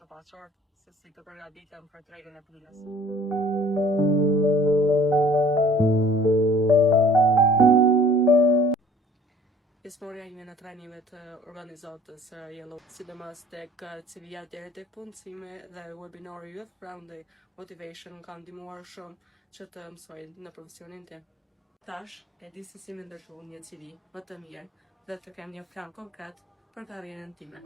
të paqartë se si të përgatitem për tregën e punës. Pjesëmarrja ime në trajnimet të organizatës Yellow, sidomos tek CV-ja deri tek punësimi dhe webinari Youth Friendly Motivation ka ndihmuar shumë që të mësoj në profesionin tim. Tash e di se si me ndërtu një CV më të mirë dhe të kem një plan konkret për karrierën time.